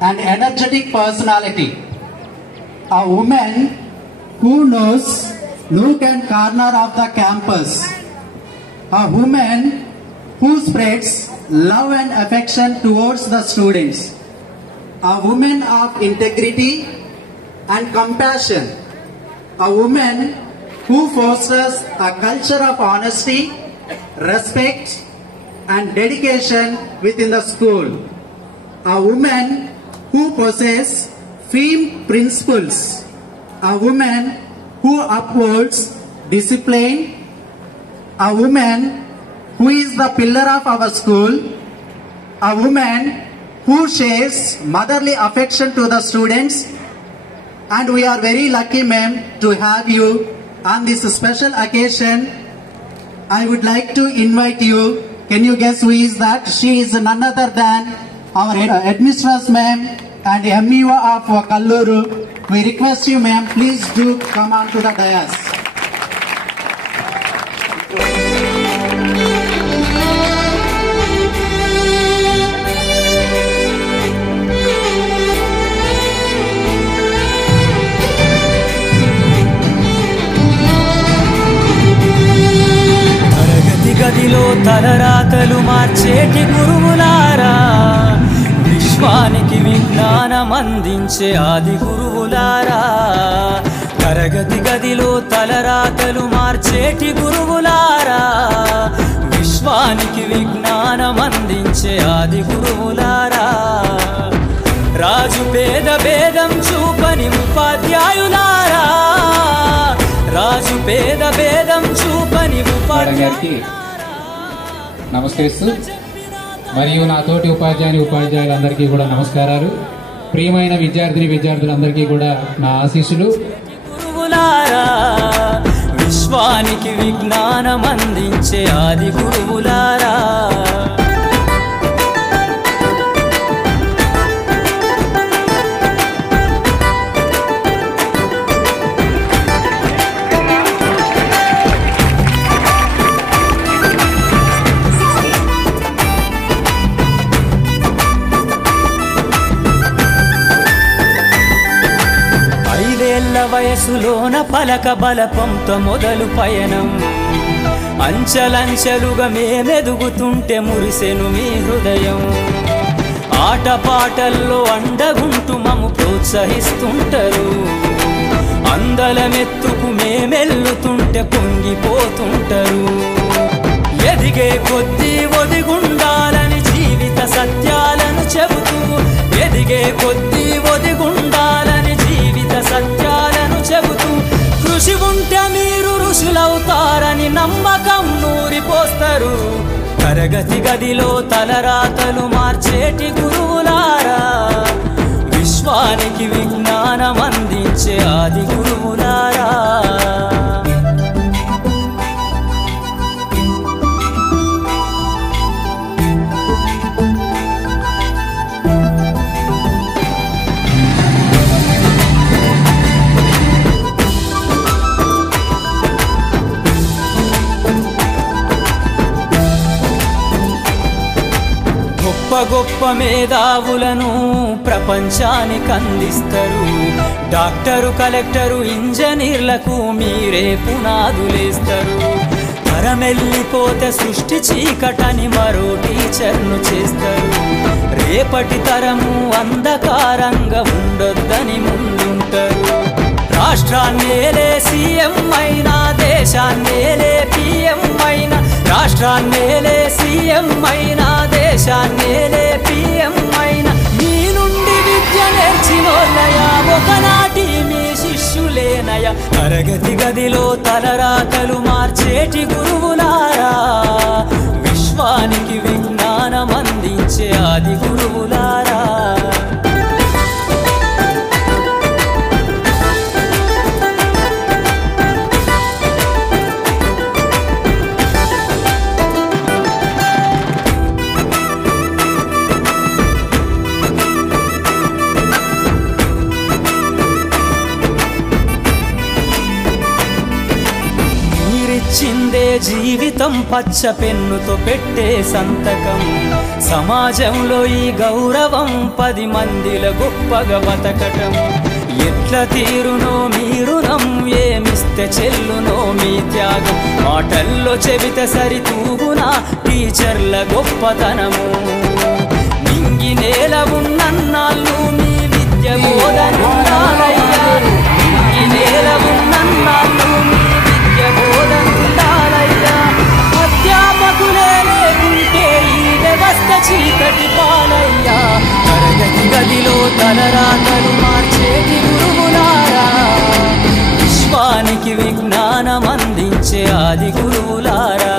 and energetic personality. A woman who knows nook and corner of the campus. A woman who spreads love and affection towards the students. A woman of integrity and compassion. A woman who fosters a culture of honesty, respect and dedication within the school. A woman who possesses firm principles. A woman who upholds discipline. A woman who is the pillar of our school. A woman who shares motherly affection to the students. And we are very lucky, ma'am, to have you on this special occasion. I would like to invite you. Can you guess who is that? She is none other than our headmistress, ma'am, and MEO of Kalluru. We request you, ma'am, please do come on to the dais. గదిలో తలరాతలు మార్చేటి గురువులారా, విశ్వానికి విజ్ఞానం అందించే ఆది గురువులారా. తరగతి గదిలో తలరాతలు మార్చేటి గురువులారా, విశ్వానికి విజ్ఞానం అందించే ఆది గురువులారా. రాజు పేద భేదం చూపని ఉపాధ్యాయులారా, రాజు పేద భేదం చూపని ఉపాధ్యాయులారా. నమస్కరిస్తూ మరియు నా తోటి ఉపాధ్యాయులందరికీ కూడా నమస్కారాలు. ప్రియమైన విద్యార్థులందరికీ కూడా నా ఆశీస్సులు. గురువులారా, విశ్వానికి విజ్ఞానం అందించే ఆది గురువులారా. వయసులోన పలక బలపంతో మొదలు పయనం, అంచలంచెలుగా మేమెదుగుతుంటే మురిసెను మీ హృదయం. ఆటపాటల్లో అండగుంటూ మము ప్రోత్సహిస్తుంటారు, అందలమెత్తుకు మేమెల్లుతుంటే పొంగిపోతుంటారు. ఎదిగే కొద్దీ ఒదిగుండాలని జీవిత సత్యాలను చెబుతూ, ఎదిగే కొద్దీ ఒదిగుండాలని జీవిత సత్యాలను చెబుతూ, కృషి ఉంటే మీరు ఋషులవుతారని నమ్మకం నూరిపోస్తారు. తరగతి గదిలో తలరాతలు మార్చేటి గురువులారా, విశ్వానికి విజ్ఞానం అందించే ఆది గురువులారా. గొప్ప మేధావులను ప్రపంచానికి అందిస్తారు. డాక్టరు, కలెక్టరు, ఇంజనీర్లకు మీరే పునాదులేస్తారు. తరమెల్లిపోతే సృష్టి చీకటని మరో టీచర్ను చేస్తారు. రేపటి తరము అంధకారంగా ఉండొద్దని ముందుంటారు. రాష్ట్రాన్నేలే సీఎం అయినా, దేశాన్నేలే పిఎం అయినా, రాష్ట్రాన్నేలే సీఎం అయినా, దేశాన్నేలే పిఎం అయినా, మీ నుండి విద్య నేర్చినోళ్ళయా, ఒకనాటి మీ శిష్యులేనయా. తరగతి గదిలో తలరాతలు మార్చేటి గురువులారా, విశ్వానికి విజ్ఞానం అందించే ఆది గురువులారా. ముందే జీవితం పచ్చ పెన్నుతో పెట్టే సంతకం. సమాజంలో ఈ గౌరవం 10 మందిల గొప్పగా బతకటం. ఎట్ల తీరునో మీ రుణం, ఏమిస్తే చెల్లునో మీ త్యాగం. మాటల్లో చెబితే సరితూగునా టీచర్ల గొప్పతనము. మింగి నేల ఉన్నన్నాళ్ళు మీ విద్య బోధనుండాలయ్యా. మింగి నేల ఉన్నన్నాళ్ళు మీ విద్య బోధనుండాలయ్యా. అధ్యాపకులే లేకుంటే ఈ వ్యవస్థ చీకటి పాలయ్యా. తరగతి గదిలో తలరాతలు మార్చేటి గురువులారా, విశ్వానికి విజ్ఞానం అందించే ఆది గురువులారా.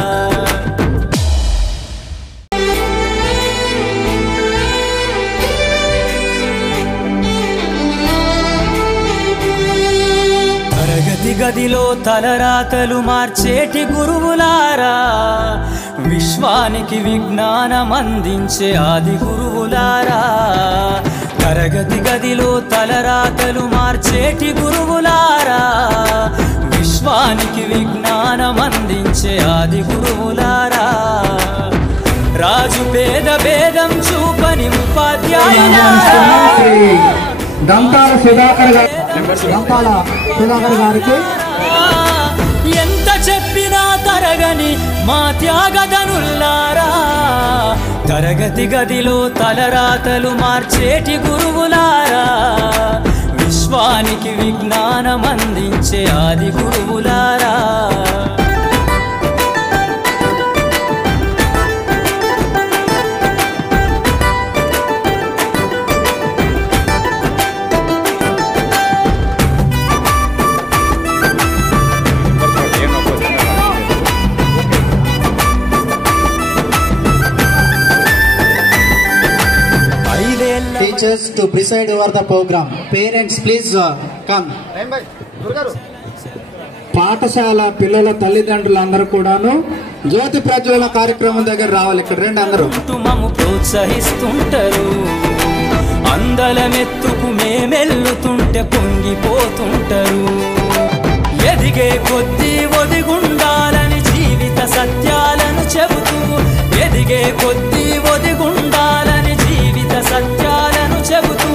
తరగతి గదిలో తలరాతలు మార్చేటి గురువులారా, విశ్వానికి విజ్ఞానం అందించే ఆది గురువులారా. తరగతి గదిలో తలరాతలు మార్చేటి గురువులారా, విశ్వానికి విజ్ఞానం అందించే ఆది గురువులారా. రాజు పేద భేదం చూపని ఉపాధ్యాయులారా. దంతాల సుధాకర్ గారికి ఎంత చెప్పినా తరగని మా త్యాగధనుల్లారా. తరగతి గదిలో తలరాతలు మార్చేటి గురువులారా, విశ్వానికి విజ్ఞానం అందించే ఆది గురువులారా. Teachers to preside over the program. Parents, please come. పాఠశాల పిల్లల తల్లిదండ్రులందరూ కూడాను జ్యోతి ప్రజ్వలన కార్యక్రమం దగ్గర రావాలి. ఇక్కడ రండి అందరూ. కుటుంబము ప్రోత్సహిస్తుంటారు. అందలమెత్తుకు మేమెల్లుతుంటే పొంగిపోతుంటారు. ఎదిగే కొద్దీ ఒదిగుండాలని జీవిత సత్యాలను చెబుతూ, ఎదిగే కొద్దీ ఒదిగుండాలని జీవిత సత్యాలను చెబుతూ,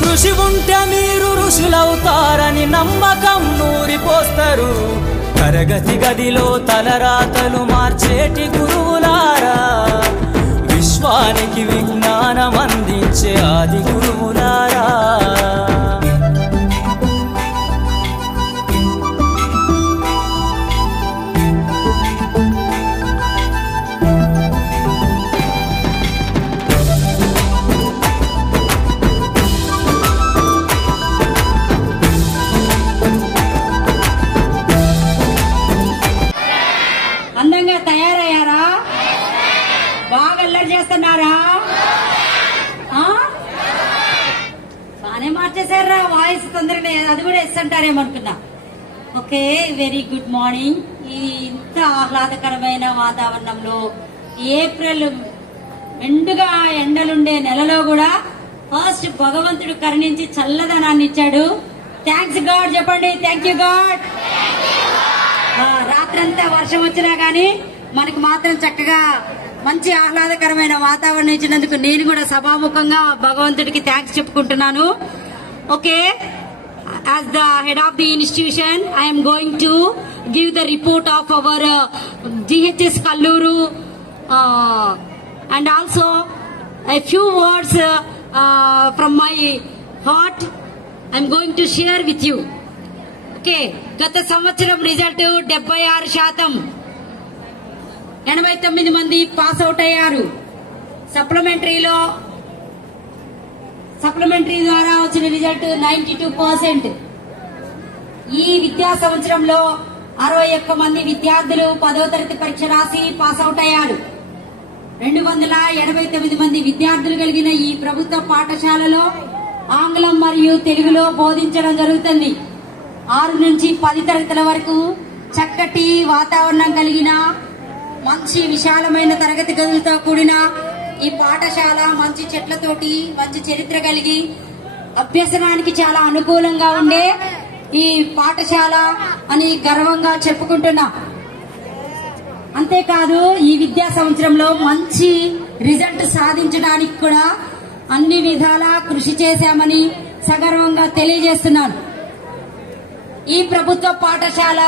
కృషి ఉంటే మీరు ఋషులవుతారని నమ్మకం నూరిపోస్తారు. తరగతి గదిలో తలరాతలు మార్చేటి గురువులారా, విశ్వానికి విజ్ఞానం అందించే ఆది గురువులారా. అందంగా తయారయ్యారా? బాగా అల్లరి చేస్తున్నారా? బానే మార్చేశారా వాయిస్ తొందరగా. అది కూడా ఎస్ అంటారేమనుకున్నా. Okay, very good morning. ఈ ఇంత ఆహ్లాదకరమైన వాతావరణంలో ఏప్రిల్ మెండుగా ఎండలుండే నెలలో కూడా ఫస్ట్ భగవంతుడు కరుణించి చల్లదనాన్ని ఇచ్చాడు. థ్యాంక్స్ గాడ్ చెప్పండి. Thank you God. రాత్రంతా వర్షం వచ్చినా గానీ మనకు మాత్రం చక్కగా మంచి ఆహ్లాదకరమైన వాతావరణం ఇచ్చినందుకు నేను కూడా సభాముఖంగా భగవంతుడికి థ్యాంక్స్ చెప్పుకుంటున్నాను. Okay, as the head of the institution I M going to give the report of our GHS Kalluru and also a few words from my heart I am going to share with you. Okay, గత సంవత్సరం result 76%. 89 మంది pass out అయ్యారు. Supplementary ద్వారా వచ్చిన result 92%. ఈ విద్యా సంవత్సరంలో 61 మంది విద్యార్థులు 10వ తరగతి పరీక్ష రాసి పాస్ అవుట్ అయ్యారు. 289 మంది విద్యార్థులు కలిగిన ఈ ప్రభుత్వ పాఠశాలలో ఆంగ్లం మరియు తెలుగులో బోధించడం జరుగుతుంది. 6 నుంచి 10 తరగతుల వరకు చక్కటి వాతావరణం కలిగిన మంచి విశాలమైన తరగతి గదులతో కూడిన ఈ పాఠశాల మంచి చెట్లతోటి మంచి చరిత్ర కలిగి అభ్యసనానికి చాలా అనుకూలంగా ఉండే ఈ పాఠశాల అని గర్వంగా చెప్పుకుంటున్నా. అంతేకాదు ఈ విద్యా సంవత్సరంలో మంచి రిజల్ట్ సాధించడానికి కూడా అన్ని విధాలా కృషి చేశామని సగర్వంగా తెలియజేస్తున్నాను. ఈ ప్రభుత్వ పాఠశాల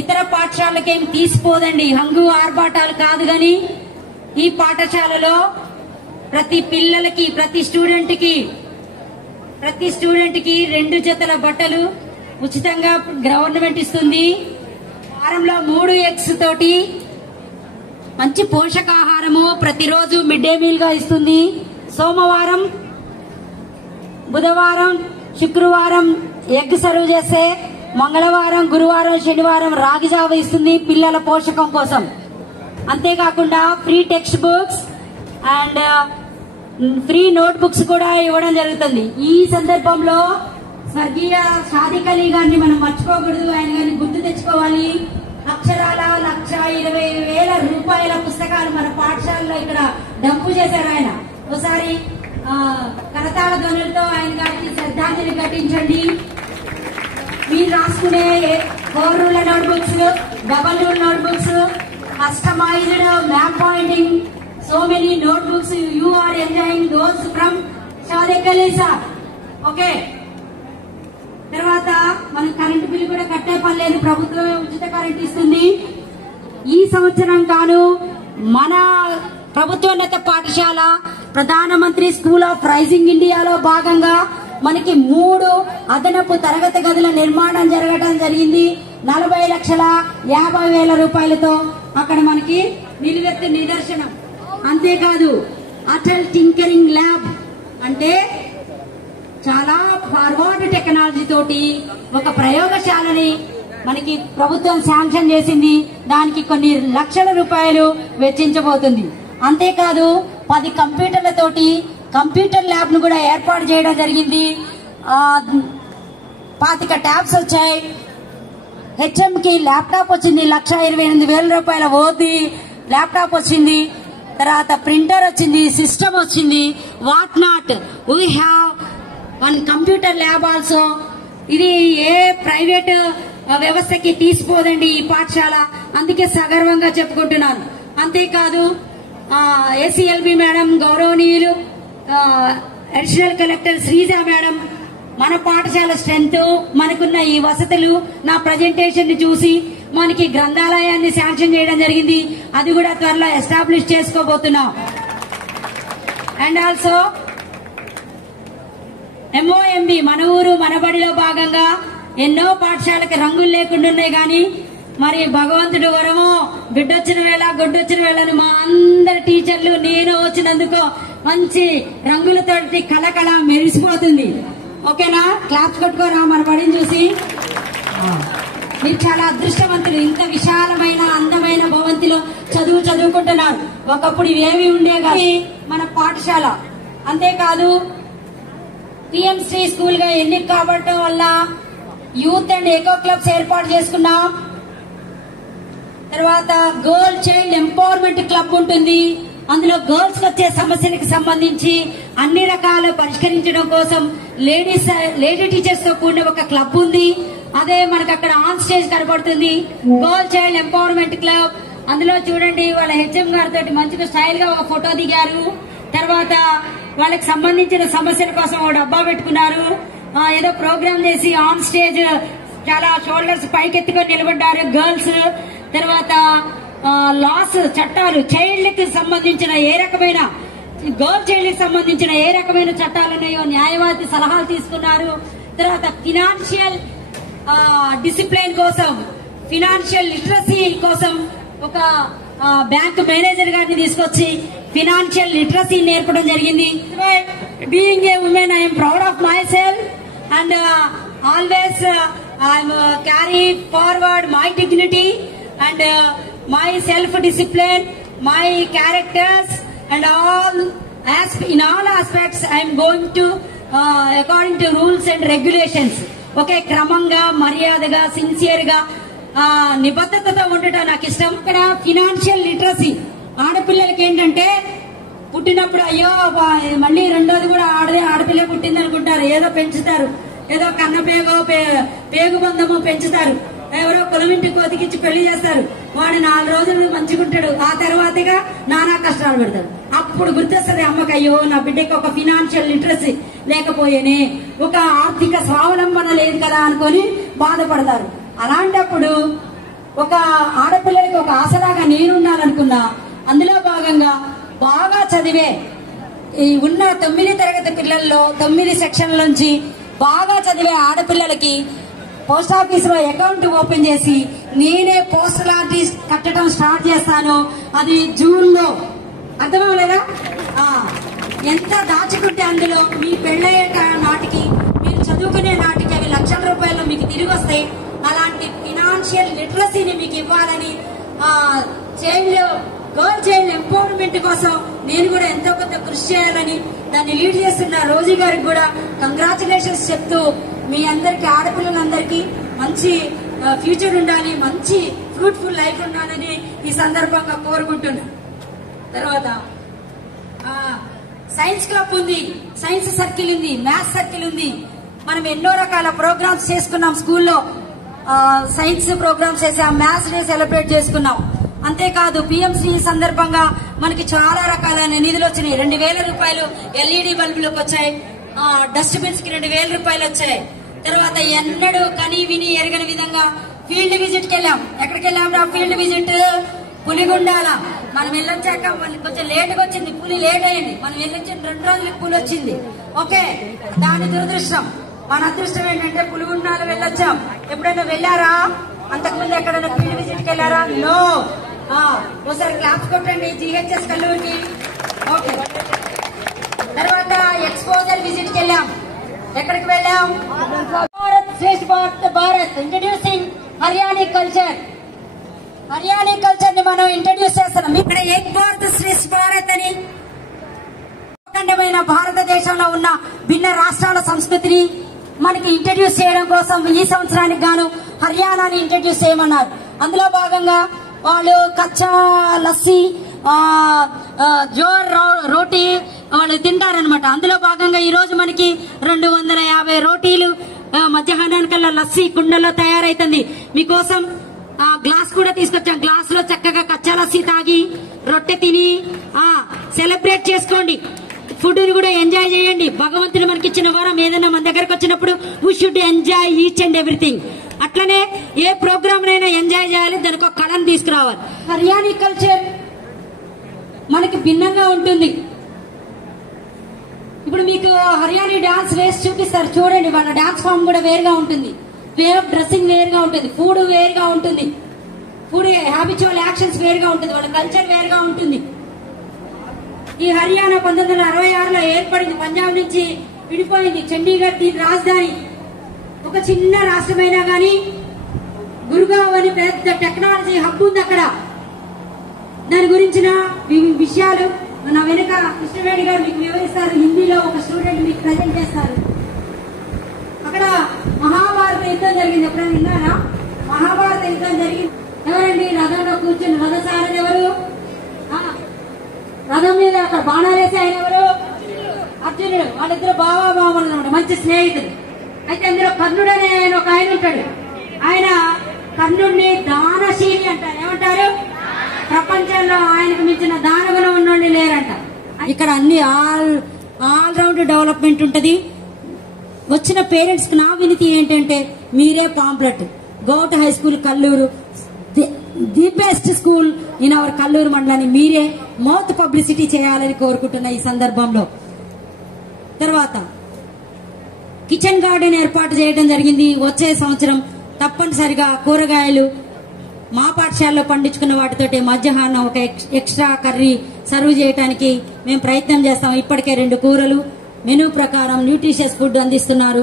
ఇతర పాఠశాలకేం తీసిపోదండి, హంగు ఆర్భాటాలు కాదు. గాని ఈ పాఠశాలలో ప్రతి పిల్లలకి ప్రతి స్టూడెంట్ కి 2 జతల బట్టలు ఉచితంగా గవర్నమెంట్ ఇస్తుంది. వారంలో 3 ఎగ్స్ తోటి మంచి పోషకాహారము ప్రతిరోజు మిడ్ డే మీల్ గా ఇస్తుంది. సోమవారం, బుధవారం, శుక్రవారం ఎగ్ సర్వ్ చేస్తే మంగళవారం, గురువారం, శనివారం రాగి జావ ఇస్తుంది పిల్లల పోషకం కోసం. అంతేకాకుండా free text books and free note books కూడా ఇవ్వడం జరుగుతుంది. ఈ సందర్భంలో స్వర్గీయ షాదిక్ అలీ గారిని మనం మర్చిపోకూడదు, ఆయన గారిని గుర్తు తెచ్చుకోవాలి. అక్షరాల 1,20,000 రూపాయల పుస్తకాలు మన పాఠశాలలో ఇక్కడ డంపు చేశారు ఆయన. ఒకసారి కరతాళ ధ్వనులతో ఆయన గారికి శ్రద్ధాంజలి ఘటించండి. మీరు రాసుకునే 4 ruler notebooks, double rule notebooks, customised map pointing, so many notebooks you are enjoying those from Shadiq Ali sir. Okay, తర్వాత మనం కరెంటు బిల్లు కూడా కట్టే పని లేదు, ప్రభుత్వమే ఉచిత కరెంట్ ఇస్తుంది. ఈ సంవత్సరం గాను మన ప్రభుత్వోన్నత పాఠశాల ప్రధానమంత్రి స్కూల్ ఆఫ్ రైజింగ్ ఇండియాలో భాగంగా మనకి 3 అదనపు తరగతి గదుల నిర్మాణం జరగడం జరిగింది. 40,50,000 రూపాయలతో అక్కడ మనకి నిలువెత్తు నిదర్శనం. అంతేకాదు అటల్ టింకరింగ్ ల్యాబ్ అంటే చాలా ఫార్వర్డ్ టెక్నాలజీ తోటి ఒక ప్రయోగశాలని మనకి ప్రభుత్వం శాంక్షన్ చేసింది. దానికి కొన్ని లక్షల రూపాయలు వెచ్చించబోతుంది. అంతేకాదు 10 కంప్యూటర్లతోటి కంప్యూటర్ ల్యాబ్ ను కూడా ఏర్పాటు చేయడం జరిగింది. 25 ట్యాబ్స్ వచ్చాయి. హెచ్ఎం కి ల్యాప్టాప్ వచ్చింది. 1,28,000 రూపాయల ఓది ల్యాప్టాప్ వచ్చింది. తర్వాత ప్రింటర్ వచ్చింది, సిస్టమ్ వచ్చింది. What not, we have 1 computer lab also. ఇది ఏ ప్రైవేట్ వ్యవస్థకి తీసిపోదండి ఈ పాఠశాల, అందుకే సగర్వంగా చెప్పుకుంటున్నాను. అంతేకాదు ఏసీఎల్బి మేడం, గౌరవనీయులు అడిషనల్ కలెక్టర్ శ్రీజ మేడం మన పాఠశాల స్ట్రెంత్, మనకున్న ఈ వసతులు, నా ప్రజెంటేషన్ ని చూసి మనకి గ్రంథాలయాన్ని శాంక్షన్ చేయడం జరిగింది. అది కూడా త్వరలో ఎస్టాబ్లిష్ చేసుకోబోతున్నాం. అండ్ ఆల్సో MOMB మన ఊరు మన బడిలో భాగంగా ఎన్నో పాఠశాలకి రంగులు లేకుండా ఉన్నాయి. కానీ మరి భగవంతుడు వరమో బిడ్డొచ్చిన వేళ గొడ్డొచ్చిన వేళను మా అందరి టీచర్లు నేను వచ్చినందుకు మంచి రంగులతో కళకళ మెరిసిపోతుంది. ఓకేనా, క్లాప్స్ కొట్టుకోరా మన బడిని చూసి. మీరు చాలా అదృష్టవంతులు, ఇంత విశాలమైన అందమైన భవంతిలో చదువుకుంటున్నారు. ఒకప్పుడు ఇవేవి ఉండే కానీ మన పాఠశాల. అంతేకాదు PMC స్కూల్ గా ఎన్నిక కాబట్టడం వల్ల యూత్ అండ్ ఎకో క్లబ్స్ ఏర్పాటు చేసుకున్నాం. తర్వాత గర్ల్ చైల్డ్ ఎంపవర్మెంట్ క్లబ్ ఉంటుంది. అందులో గర్ల్స్ వచ్చే సమస్యలకు సంబంధించి అన్ని రకాల పరిష్కరించడం కోసం లేడీ టీచర్స్ తో కూడిన ఒక క్లబ్ ఉంది. అదే మనకు అక్కడ ఆన్ స్టేజ్ కనబడుతుంది, గర్ల్ చైల్డ్ ఎంపవర్మెంట్ క్లబ్. అందులో చూడండి వాళ్ళ హెచ్ఎం గారితో మంచిగా స్టైల్ గా ఒక ఫోటో దిగారు. తర్వాత వాళ్ళకి సంబంధించిన సమస్యల కోసం ఒక డబ్బా పెట్టుకున్నారు. ఏదో ప్రోగ్రామ్ చేసి ఆన్ స్టేజ్ చాలా షోల్డర్స్ పైకెత్తుకొని నిలబడ్డారు గర్ల్స్. తర్వాత లాస్ చట్టాలు, చైల్డ్ కి సంబంధించిన ఏ రకమైన గర్ల్ చైల్డ్ కి సంబంధించిన ఏ రకమైన చట్టాలు ఉన్నాయో న్యాయవాది సలహాలు తీసుకున్నారు. తర్వాత ఫినాన్షియల్ డిసిప్లిన్ కోసం, ఫినాన్షియల్ లిటరసీ కోసం ఒక బ్యాంక్ మేనేజర్ గారిని తీసుకొచ్చి ఫినాన్షియల్ లిటరసీ నేర్పడం జరిగింది. Being a women I'm proud of my self and always I'm carry forward my dignity and my self discipline, my characters and in all aspects I am going to according to rules and regulations. Okay, క్రమంగా మర్యాదగా sincere గా నిబద్ధతతో ఉండటం నాకు ఇష్టం. ఇక్కడ financial literacy ఆడపిల్లలకి ఏంటంటే పుట్టినప్పుడు అయ్యో మళ్ళీ రెండోది కూడా ఆడపిల్ల పుట్టింది అనుకుంటారు, ఏదో పెంచుతారు, ఏదో కన్నపేగో పేగుబంధమో పెంచుతారు. ఎవరో కులమింటికి ఒతికిచ్చి పెళ్లి చేస్తారు. వాడు 4 రోజులు మంచిగుంటాడు, ఆ తర్వాతగా నానా కష్టాలు పెడతాడు. అప్పుడు గుర్తొస్తుంది అమ్మకి, అయ్యో నా బిడ్డకి ఒక ఫినాన్షియల్ లిటరసీ లేకపోయేనే, ఒక ఆర్థిక స్వావలంబన లేదు కదా అనుకొని బాధపడతారు. అలాంటప్పుడు ఒక ఆడపిల్లలకి ఒక ఆసరాగా నేనున్నాననుకున్నా. అందులో భాగంగా బాగా చదివే ఈ ఉన్న 9 తరగతి పిల్లల్లో 9 సెక్షన్ల నుంచి బాగా చదివే ఆడపిల్లలకి పోస్ట్ ఆఫీస్ లో అకౌంట్ ఓపెన్ చేసి నేనే పోస్టల్ ఆఫీస్ కట్టడం స్టార్ట్ చేస్తాను. అది జూన్ లో. అర్థమవలేదా? ఎంత దాచుకుంటే అందులో మీ పెళ్ళయ్యే నాటికి, మీరు చదువుకునే నాటికి అవి లక్షల రూపాయలు మీకు తిరిగి వస్తాయి. అలాంటి ఫినాన్షియల్ లిటరసీని మీకు ఇవ్వాలని గర్ల్ చైల్డ్ ఎంపవర్మెంట్ కోసం నేను కూడా ఎంతో కొంత కృషి చేయాలని దాన్ని లీడ్ చేస్తున్న రోజీ గారికి కూడా కంగ్రాచులేషన్స్ చెప్తూ, మీ అందరికి ఆడపిల్లలందరికీ మంచి ఫ్యూచర్ ఉండాలి, మంచి ఫ్రూట్ఫుల్ లైఫ్ ఉండాలని ఈ సందర్భంగా కోరుకుంటున్నాను. తర్వాత సైన్స్ క్లబ్ ఉంది, సైన్స్ సర్కిల్ ఉంది, మ్యాథ్స్ సర్కిల్ ఉంది. మనం ఎన్నో రకాల ప్రోగ్రామ్స్ చేసుకున్నాం స్కూల్లో. సైన్స్ ప్రోగ్రామ్స్ చేసాం, మ్యాథ్స్ డే సెలబ్రేట్ చేసుకున్నాం. అంతేకాదు పిఎంసి సందర్భంగా మనకి చాలా రకాలైన నిధులు వచ్చినాయి. 2000 రూపాయలు ఎల్ఈడి బల్బులకు వచ్చాయి, డస్ట్బిన్స్ కి 2000 రూపాయలు వచ్చాయి. తర్వాత ఎన్నడూ కని విని ఎరగని విధంగా ఫీల్డ్ విజిట్ కి వెళ్ళాం. ఎక్కడికి వెళ్ళాం రా ఫీల్డ్ విజిట్? పులిగుండాల. మనం వెళ్ళొచ్చాక కొంచెం లేటుగా వచ్చింది, పులి లేట్ అయ్యింది. మనం వెళ్ళొచ్చిన 2 రోజులకు పులి వచ్చింది. ఓకే, దాని దురదృష్టం. మన అదృష్టం ఏంటంటే పులిగుండాలు వెళ్ళొచ్చాం. ఎప్పుడైనా వెళ్ళారా? అంతకుముందు ఎక్కడైనా ఫీల్డ్ విజిట్ కి వెళ్ళారా? నో. ఒకసారి క్లాస్ కొట్టండి జిహెచ్ఎస్ కల్లూరికి. ఓకే, తర్వాత ఎక్స్పోజర్ విజిట్ కి వెళ్ళాం. ఎక్కడికి వెళ్ళాం? Bharat Shreshtha Bharat introducing Haryana culture. Haryana culture ని మనం ఇంట్రడ్యూస్ చేస్తున్నాం. ఇక్కడ ఏక్ భారత్ శ్రేష్ఠ భారత్ అని అఖండమైన భారతదేశంలో ఉన్న భిన్న రాష్ట్రాల సంస్కృతిని మనకి ఇంట్రడ్యూస్ చేయడం కోసం ఈ సంవత్సరానికి గాను హర్యానాని ఇంట్రడ్యూస్ చేయమన్నారు. అందులో భాగంగా వాళ్ళు కచ్చా లస్సీ, జోర్ రోటీ వాళ్ళు తింటారనమాట. అందులో భాగంగా ఈ రోజు మనకి 250 రోటీలు, మధ్యాహ్నానికల్లా లస్సీ కుండలో తయారైతుంది. మీకోసం గ్లాస్ కూడా తీసుకొచ్చాం. గ్లాస్ లో చక్కగా కచ్చా లస్సీ తాగి రొట్టె తిని సెలబ్రేట్ చేసుకోండి. ఫుడ్ ని కూడా ఎంజాయ్ చేయండి. భగవంతుడు మనకి ఇచ్చిన వరం. ఏదైనా మన దగ్గరకు వచ్చినప్పుడు we should enjoy each and everything. అట్లనే ఏ ప్రోగ్రామ్ నైనా ఎంజాయ్ చేయాలి, దానికి ఒక కళను తీసుకురావాలి. హర్యానా కల్చర్ మనకి భిన్నంగా ఉంటుంది. ఇప్పుడు మీకు హర్యానా డాన్స్ వేసి చూపిస్తారు, చూడండి. వాళ్ళ డాన్స్ ఫామ్ కూడా వేరుగా ఉంటుంది, వే ఆఫ్ డ్రెస్సింగ్ వేరుగా ఉంటుంది, ఫుడ్ వేరుగా ఉంటుంది, ఫుడ్ హ్యాబిచువల్ యాక్షన్స్ వేరుగా ఉంటుంది, వాళ్ళ కల్చర్ వేరుగా ఉంటుంది. ఈ హర్యానా 1966లో ఏర్పడింది. పంజాబ్ నుంచి విడిపోయింది. చండీగఢ్ దీని రాజధాని. ఒక చిన్న రాష్ట్రమైనా గానీ గురుగావ్ అని పెద్ద టెక్నాలజీ హబ్ ఉంది అక్కడ. దాని గురించిన విషయాలు నా వెనుక కృష్ణవేణి గారు మీకు వివరిస్తారు. హిందీలో ఒక స్టూడెంట్ మీకు ప్రజెంట్ చేస్తారు. అక్కడ మహాభారత యుద్ధం జరిగింది. ఎప్పుడైనా విన్నారా? మహాభారత యుద్ధం జరిగింది. ఎవరండి రథంలో కూర్చుని రథసారథి ఎవరు? రథం మీద అక్కడ బాణాలు వేసి ఆయన ఎవరు? అర్జునుడు. వాళ్ళిద్దరు బావాబావలు అనమాట, మంచి స్నేహితులు. అయితే అందులో కర్ణుడు అనే ఆయన ఒక ఆయన ఉంటాడు. ఆయన కర్ణుడిని దానశీలి అంటారు. ఏమంటారు? ప్రపంచంలో ఆయనకు మించిన దానగుణం ఉన్నోళ్ళు లేరంట. ఇక్కడ అన్ని ఆల్ రౌండ్ డెవలప్మెంట్ ఉంటది. వచ్చిన పేరెంట్స్ కి నా వినతి ఏంటంటే, మీరే pamphlet. Govt high school Kalluru, the best school in our Kalluru మండలాన్ని మీరే మౌత్ పబ్లిసిటీ చేయాలని కోరుకుంటున్న ఈ సందర్భంలో. తర్వాత కిచెన్ గార్డెన్ ఏర్పాటు చేయడం జరిగింది. వచ్చే సంవత్సరం తప్పనిసరిగా కూరగాయలు మా పాఠశాలలో పండించుకున్న వాటితోటి మధ్యాహ్నం ఒక ఎక్స్ట్రా కర్రీ సర్వ్ చేయడానికి మేము ప్రయత్నం చేస్తాం. ఇప్పటికే 2 కూరలు మెనూ ప్రకారం న్యూట్రిషియస్ ఫుడ్ అందిస్తున్నారు.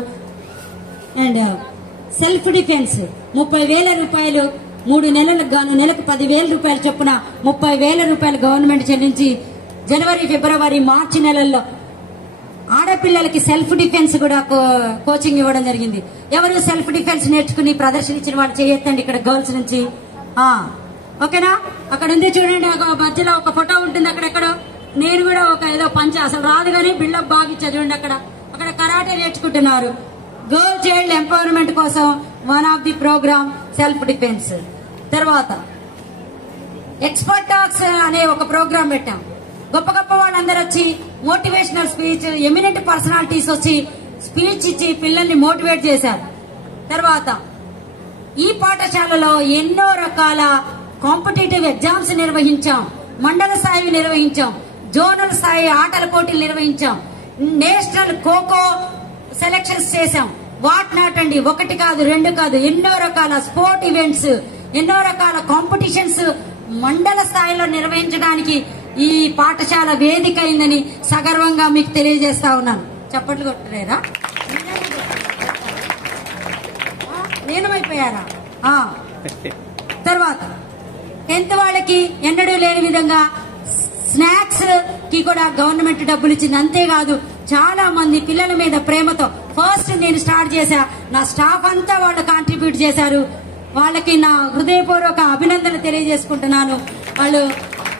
అండ్ సెల్ఫ్ డిఫెన్స్ 30,000 రూపాయలు 3 నెలలకు గాను నెలకు 10,000 రూపాయలు చొప్పున 30,000 రూపాయలు గవర్నమెంట్ చెల్లించి జనవరి, ఫిబ్రవరి, మార్చి నెలల్లో ఆడపిల్లలకి సెల్ఫ్ డిఫెన్స్ కూడా కోచింగ్ ఇవ్వడం జరిగింది. ఎవరు సెల్ఫ్ డిఫెన్స్ నేర్చుకుని ప్రదర్శన ఇచ్చిన వాళ్ళు చేయొద్దండి. ఇక్కడ గర్ల్స్ నుంచి ఓకేనా? అక్కడ ఉంది చూడండి, మధ్యలో ఒక ఫోటో ఉంటుంది. అక్కడెక్కడో నేను కూడా ఒక ఏదో పంచ అసలు రాదు కానీ బిల్డప్ బాగా ఇచ్చా చూడండి. అక్కడ కరాటే నేర్చుకుంటున్నారు. గర్ల్ చైల్డ్ ఎంపవర్మెంట్ కోసం one of the program self defence. తర్వాత ఎక్స్పర్ట్ టాక్స్ అనే ఒక ప్రోగ్రాం పెట్టాం. గొప్ప గొప్ప వాళ్ళందరూ వచ్చి మోటివేషనల్ స్పీచ్, ఎమినెంట్ పర్సనాలిటీస్ వచ్చి స్పీచ్ ఇచ్చి పిల్లల్ని మోటివేట్ చేశారు. తర్వాత ఈ పాఠశాలలో ఎన్నో రకాల కాంపిటేటివ్ ఎగ్జామ్స్ నిర్వహించాం, మండల స్థాయి నిర్వహించాం, జోనల్ స్థాయి ఆటల పోటీలు నిర్వహించాం, నేషనల్ ఖోఖో సెలక్షన్స్ చేశాం. వాట్ నాట్ అండి, ఒకటి కాదు రెండు కాదు, ఎన్నో రకాల స్పోర్ట్ ఈవెంట్స్, ఎన్నో రకాల కాంపిటీషన్స్ మండల స్థాయిలో నిర్వహించడానికి ఈ పాఠశాల వేదిక అయిందని సగర్వంగా మీకు తెలియజేస్తా ఉన్నాను. చప్పట్లు కొట్టలేరా? నేనమైపోయారా? తర్వాత 10th వాళ్ళకి ఎన్నడూ లేని విధంగా స్నాక్స్ కి కూడా గవర్నమెంట్ డబ్బులు ఇచ్చింది. అంతేకాదు చాలా మంది పిల్లల మీద ప్రేమతో ఫస్ట్ నేను స్టార్ట్ చేశా, నా స్టాఫ్ అంతా వాళ్ళు కాంట్రిబ్యూట్ చేశారు. వాళ్ళకి నా హృదయపూర్వక అభినందన తెలియజేసుకుంటున్నాను. వాళ్ళు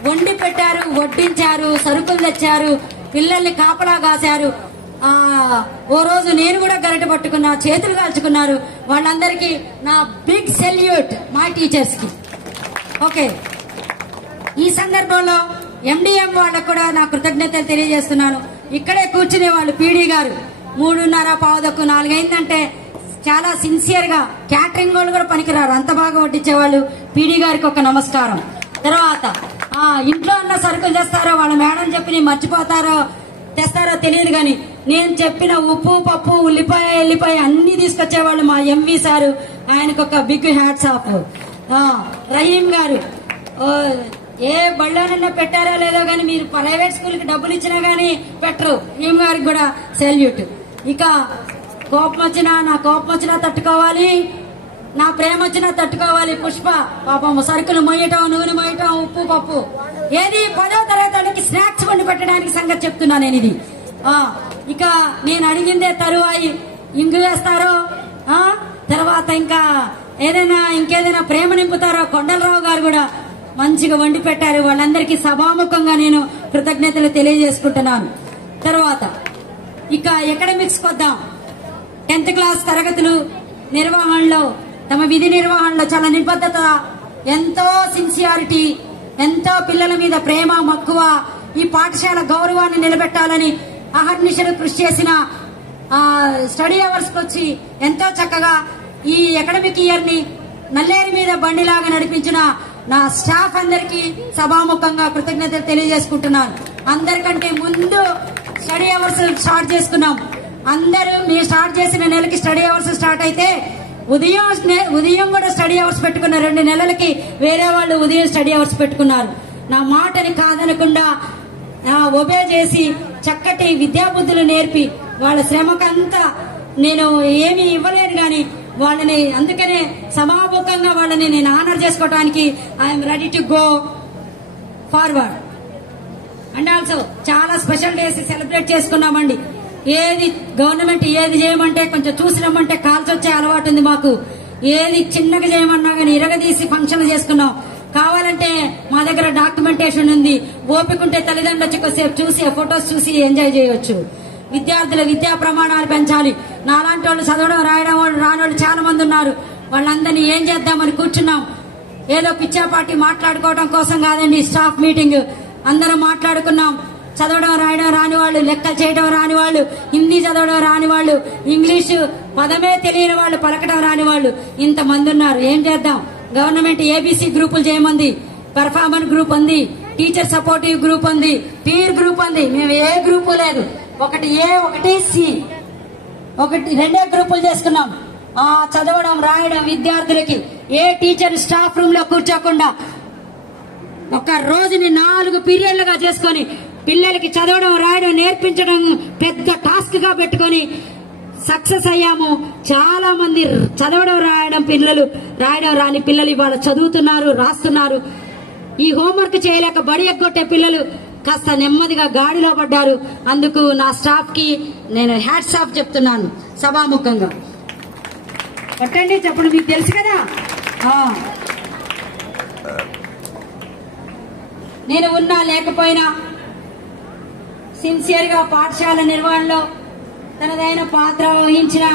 వండి పెట్టారు, వడ్డించారు, సరుకులు తెచ్చారు, పిల్లల్ని కాపలా కాశారు. ఓ రోజు నేను కూడా గరిట పట్టుకున్నా, చేతులు కాల్చుకున్నారు. వాళ్ళందరికీ నా బిగ్ సెల్యూట్ మా టీచర్స్ కి. ఓకే, ఈ సందర్భంలో ఎండిఎం వాళ్ళకు కూడా నా కృతజ్ఞతలు తెలియజేస్తున్నాను. ఇక్కడే కూర్చునే వాళ్ళు పీడీ గారు 3:30 పావుదక్కు 4 అయిందంటే చాలా సిన్సియర్ గా, క్యాటరింగ్ వాళ్ళు కూడా పనికిరారు, అంత బాగా వడ్డించేవాళ్ళు. పీడీ గారికి ఒక నమస్కారం. తర్వాత ఇంట్లో ఉన్న సరుకులు తెస్తారో వాళ్ళ మేడం చెప్పి మర్చిపోతారో తెస్తారో తెలియదు కానీ నేను చెప్పిన ఉప్పు, పప్పు, ఉల్లిపాయ అన్ని తీసుకొచ్చేవాళ్ళు మా ఎంవి సారు. ఆయనకు ఒక బిగ్ హ్యాట్స్ ఆఫ్. రహీం గారు ఏ బళ్ళోనన్నా పెట్టారో లేదో కానీ మీరు ప్రైవేట్ స్కూల్ కి డబ్బులు ఇచ్చినా గానీ పెట్టరు. రహీం గారికి కూడా సెల్యూట్. ఇక కోపం వచ్చినా, నా కోపం వచ్చినా తట్టుకోవాలి, నా ప్రేమ వచ్చినా తట్టుకోవాలి. పుష్ప పాపం సరుకులు మొయ్యటం, నూనె మొయ్యటం, ఉప్పు, పప్పు, ఏది 10వ తరగతి స్నాక్స్ వండి పెట్టడానికి సంగతి చెప్తున్నా నేను ఇది. ఇక నేను అడిగిందే తరువాయి ఇంగు వేస్తారో, తర్వాత ఇంకా ఏదైనా ఇంకేదైనా ప్రేమ నింపుతారో కొండలరావు గారు కూడా మంచిగా వండి పెట్టారు. వాళ్ళందరికీ సభాముఖంగా నేను కృతజ్ఞతలు తెలియజేసుకుంటున్నాను. తర్వాత ఇక ఎకడమిక్స్ కొద్దాం. 10th క్లాస్ తరగతులు నిర్వహణలో, తమ విధి నిర్వహణలో చాలా నిబద్ధత, ఎంతో సిన్సియారిటీ, ఎంతో పిల్లల మీద ప్రేమ, మక్కువ, ఈ పాఠశాల గౌరవాన్ని నిలబెట్టాలని అహర్నిశలు కృషి చేసిన స్టడీ అవర్స్ కి వచ్చి ఎంతో చక్కగా ఈ అకాడమిక్ ఇయర్ ని నల్లేరు మీద బండిలాగా నడిపించిన నా స్టాఫ్ అందరికీ సభాముఖంగా కృతజ్ఞతలు తెలియజేసుకుంటున్నాను. అందరికంటే ముందు స్టడీ అవర్స్ స్టార్ట్ చేసుకున్నాం. అందరూ మీరు స్టార్ట్ చేసిన నెలకి స్టడీ అవర్స్ స్టార్ట్ అయితే ఉదయం కూడా స్టడీ అవర్స్ పెట్టుకున్నారు. 2 నెలలకి వేరే వాళ్ళు ఉదయం స్టడీ అవర్స్ పెట్టుకున్నారు. నా మాటని కాదనకుండా ఒబే చేసి చక్కటి విద్యాబుద్ధులు నేర్పి వాళ్ళ శ్రమకంతా నేను ఏమి ఇవ్వలేను గాని వాళ్ళని, అందుకనే సమాముఖంగా వాళ్ళని నేను ఆనర్ చేసుకోవడానికి I'm ready to go forward. And also చాలా స్పెషల్ డేస్ సెలబ్రేట్ చేసుకున్నామండి. ఏది గవర్నమెంట్ ఏది చేయమంటే కొంచెం చూసి రమ్మంటే కాల్చొచ్చే అలవాటు ఉంది మాకు. ఏది చిన్నగా చేయమన్నా గానీ ఇరగదీసి ఫంక్షన్లు చేసుకున్నాం. కావాలంటే మా దగ్గర డాక్యుమెంటేషన్ ఉంది. ఓపిక ఉంటే తల్లిదండ్రులు కొద్దిసేపు చూసి ఫొటోస్ చూసి ఎంజాయ్ చేయొచ్చు. విద్యార్థుల విద్యా ప్రమాణాలు పెంచాలి. నాలాంటి వాళ్ళు చదవడం రాయడం రాని వాళ్ళు చాలా మంది ఉన్నారు. వాళ్ళందరినీ ఏం చేద్దామని కూర్చున్నాం. ఏదో పిచ్చాపాటి మాట్లాడుకోవడం కోసం కాదండి స్టాఫ్ మీటింగ్. అందరం మాట్లాడుకున్నాం. చదవడం రాయడం రాని వాళ్ళు, లెక్కలు చేయడం రాని వాళ్ళు, హిందీ చదవడం రాని వాళ్ళు, ఇంగ్లీషు పదమే తెలియని వాళ్ళు, పలకడం రాని వాళ్ళు ఇంతమంది ఉన్నారు. ఏం చేద్దాం? గవర్నమెంట్ ఏబీసీ గ్రూపులు చేయమంది, పెర్ఫార్మర్ గ్రూప్ ఉంది, టీచర్ సపోర్టివ్ గ్రూప్ ఉంది, పీర్ గ్రూప్ ఉంది. మేము ఏ గ్రూపు లేదు, ఒకటి ఏ ఒకటి సి, ఒకటి 2 గ్రూపులు చేసుకున్నాం. చదవడం రాయడం విద్యార్థులకి ఏ టీచర్ స్టాఫ్ రూమ్ లో కూర్చోకుండా ఒక రోజుని 4 పీరియడ్లుగా చేసుకుని పిల్లలకి చదవడం రాయడం నేర్పించడం పెద్ద టాస్క్ గా పెట్టుకుని సక్సెస్ అయ్యాము. చాలా మంది చదవడం రాయడం రాని పిల్లలు ఇవాళ చదువుతున్నారు, రాస్తున్నారు. ఈ హోంవర్క్ చేయలేక బడి ఎగ్గొట్టే పిల్లలు కాస్త నెమ్మదిగా గాడిలో పడ్డారు. అందుకు నా స్టాఫ్ కి నేను హ్యాట్స్ ఆఫ్ చెప్తున్నాను సభాముఖంగా. పట్టండి చెప్పండి, మీకు తెలుసు కదా. నేను ఉన్నా లేకపోయినా సిన్సియర్ గా పాఠశాల నిర్వహణలో తనదైన పాత్ర వహించిన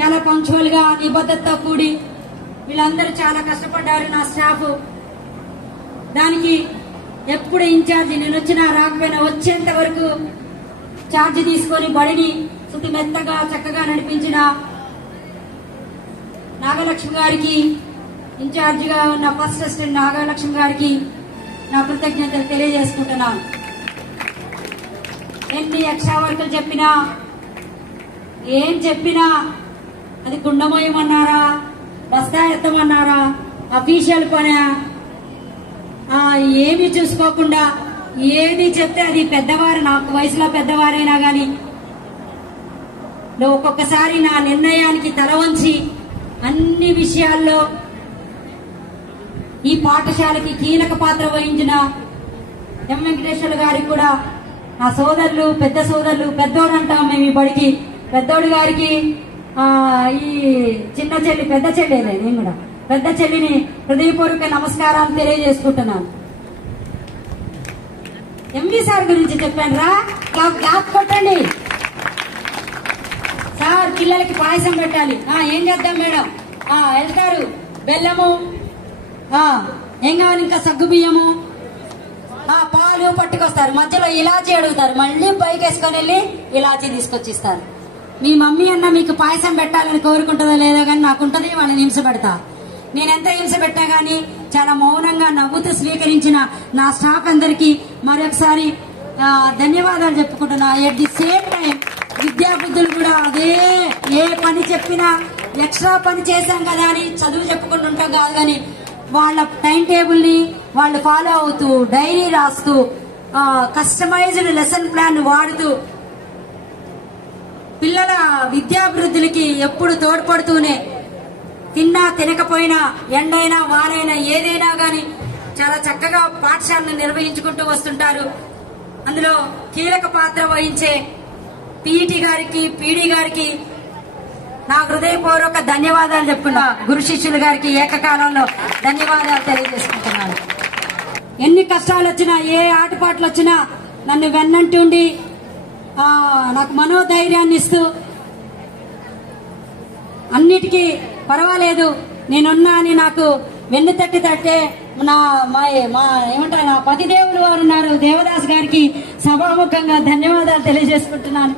చాలా పంక్చువల్ గా నిబద్ధతతో కూడి వీళ్ళందరూ చాలా కష్టపడ్డారు. నా స్టాఫ్ దానికి ఎప్పుడు ఇన్ఛార్జి నేను వచ్చినా రాకపోయినా వచ్చేంత వరకు ఛార్జ్ తీసుకొని బడిని శుద్ధి మెత్తగా చక్కగా నడిపించిన నాగలక్ష్మి గారికి, ఇన్ఛార్జిగా ఉన్న ఫస్ట్ అసిస్టెంట్ నాగలక్ష్మి గారికి నా కృతజ్ఞతలు తెలియజేసుకుంటున్నాను. ఎన్ని ఎక్స్ట్రా వర్కులు చెప్పినా ఏం చెప్పినా అది గుండమోయమన్నారా, బస్తా ఎత్తమన్నారా, అఫీషియల్ పని ఏమి చూసుకోకుండా ఏది చెప్తే అది పెద్దవారు, నాకు వయసులో పెద్దవారైనా గాని ఒక్కొక్కసారి నా నిర్ణయానికి తల వంచి అన్ని విషయాల్లో ఈ పాఠశాలకి కీలక పాత్ర వహించిన ఎం వెంకటేశ్వర గారికి కూడా నా సోదరులు, పెద్ద సోదరులు, పెద్దోడు అంటాం మేము ఈ బడికి, పెద్దోడు గారికి ఈ చిన్న చెల్లి, పెద్ద చెల్లి నేను కూడా పెద్ద చెల్లిని హృదయపూర్వక నమస్కారాలు తెలియజేసుకుంటున్నాను. ఎంవి సార్ గురించి చెప్పాను రా, క్లాప్ కొట్టండి సార్. పిల్లలకి పాయసం పెట్టాలి, ఏం చేద్దాం మేడం, వెళ్తారు. బెల్లము ఏం కావాలి, ఇంకా సగ్గు బియ్యము, పాలు పట్టుకొస్తారు. మధ్యలో ఇలాచీ అడుగుతారు, మళ్ళీ పైకి వేసుకొని వెళ్ళి ఇలాచీ తీసుకొచ్చిస్తారు. మీ మమ్మీ అన్న మీకు పాయసం పెట్టాలని కోరుకుంటుందో లేదో కానీ నాకుంటది, వాళ్ళని హింస పెడతా. నేనెంత హింస పెట్టా గానీ చాలా మౌనంగా నవ్వుతూ స్వీకరించిన నా స్టాఫ్ అందరికీ మరొకసారి ధన్యవాదాలు చెప్పుకుంటున్నా. ఎట్ ది సేమ్ టైం విద్యాబుద్ధులు కూడా అదే, ఏ పని చెప్పినా ఎక్స్ట్రా పని చేశాం కదా అని చదువు చెప్పుకుంటుంటాం కాదు కానీ వాళ్ళ టైం టేబుల్ ని వాళ్ళు ఫాలో అవుతూ డైరీ రాస్తూ కస్టమైజ్డ్ లెసన్ ప్లాన్ వాడుతూ పిల్లల విద్యాభివృద్ధికి ఎప్పుడు తోడ్పడుతూనే తిన్నా తినకపోయినా ఎండైనా వానైనా ఏదైనా గాని చాలా చక్కగా పాఠశాలను నిర్వహించుకుంటూ వస్తుంటారు. అందులో కీలక పాత్ర వహించే పీఈటీ గారికి, పీడీ గారికి నా హృదయపూర్వక ధన్యవాదాలు చెప్పుకున్నా. గురు శిష్యుల గారికి ఏకకాలంలో ధన్యవాదాలు తెలియజేసుకుంటున్నాను. ఎన్ని కష్టాలు వచ్చినా, ఏ ఆటపాటలు వచ్చినా నన్ను వెన్నంటుండి నాకు మనోధైర్యాన్ని ఇస్తూ అన్నిటికీ పర్వాలేదు నేనున్నా అని నాకు వెన్ను తట్టే ఏమంటారు నా పతిదేవులు వారు ఉన్నారు. దేవదాస్ గారికి సభాముఖంగా ధన్యవాదాలు తెలియజేసుకుంటున్నాను.